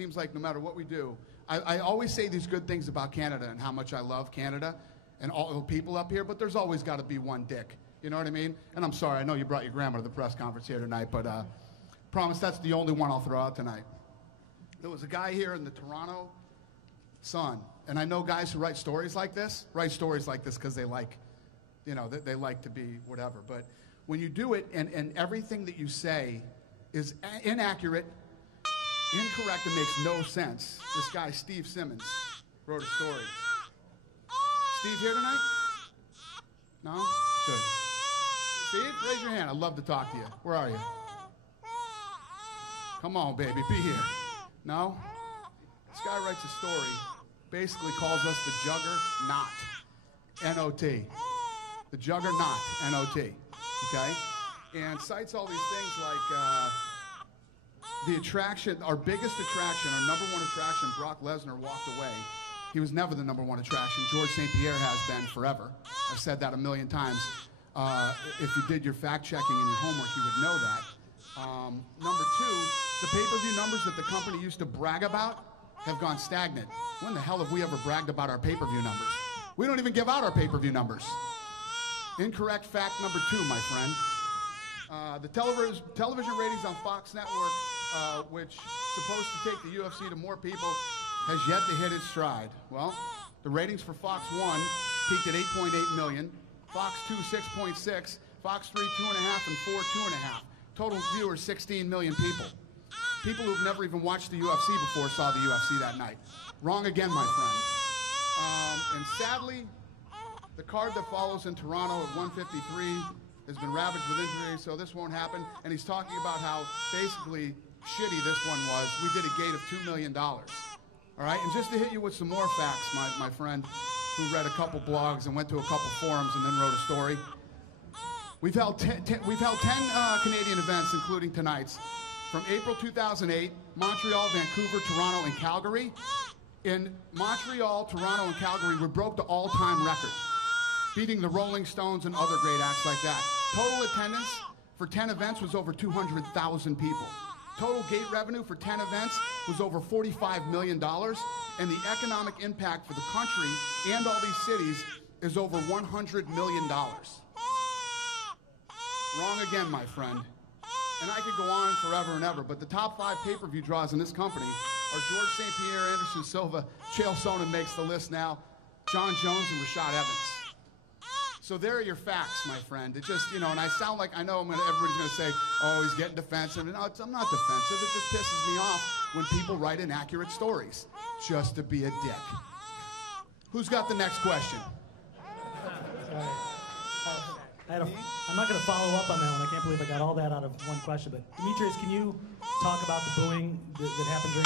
Seems like no matter what we do, I always say these good things about Canada and how much I love Canada and all the people up here, but there's always got to be one dick. You know what I mean? And I'm sorry, I know you brought your grandma to the press conference here tonight, but promise that's the only one I'll throw out tonight. There was a guy here in the Toronto Sun, and I know guys who write stories like this because they like, you know, they like to be whatever. But when you do it and everything that you say is inaccurate, incorrect, and makes no sense. This guy, Steve Simmons, wrote a story. Steve here tonight? No? Good. Steve, raise your hand. I'd love to talk to you. Where are you? Come on, baby, be here. No? This guy writes a story, basically calls us the Juggernaut, N-O-T. The Juggernaut, N-O-T, okay? And cites all these things like, the attraction, our biggest attraction, our number one attraction, Brock Lesnar walked away. He was never the number one attraction. George St. Pierre has been forever. I've said that a million times. If you did your fact checking and your homework, you would know that. Number two, the pay-per-view numbers that the company used to brag about have gone stagnant. When the hell have we ever bragged about our pay-per-view numbers? We don't even give out our pay-per-view numbers. Incorrect fact number two, my friend. The television ratings on Fox Network, which is supposed to take the UFC to more people, has yet to hit its stride. Well, the ratings for Fox 1 peaked at 8.8 million, Fox 2, 6.6, Fox 3, 2.5, and 4, 2.5. Total viewers, 16 million people. People who've never even watched the UFC before saw the UFC that night. Wrong again, my friend. And sadly, the card that follows in Toronto at 153 has been ravaged with injury, so this won't happen. And he's talking about how basically shitty this one was. We did a gate of $2 million. All right, and just to hit you with some more facts, my friend, who read a couple blogs and went to a couple forums and then wrote a story. We've held 10 Canadian events, including tonight's, from April 2008, Montreal, Vancouver, Toronto, and Calgary. In Montreal, Toronto, and Calgary, we broke the all-time record, beating the Rolling Stones and other great acts like that. Total attendance for 10 events was over 200,000 people. Total gate revenue for 10 events was over $45 million, and the economic impact for the country and all these cities is over $100 million. Wrong again, my friend. And I could go on forever and ever, but the top 5 pay-per-view draws in this company are George St. Pierre, Anderson Silva, Chael Sonnen makes the list now, Jon Jones, and Rashad Evans. So there are your facts, my friend. It just, you know, and I sound like, I know everybody's going to say, oh, he's getting defensive. No, I'm not defensive. It just pisses me off when people write inaccurate stories just to be a dick. Who's got the next question? I'm not going to follow up on that one. I can't believe I got all that out of one question. But Demetrius, can you talk about the booing that happened during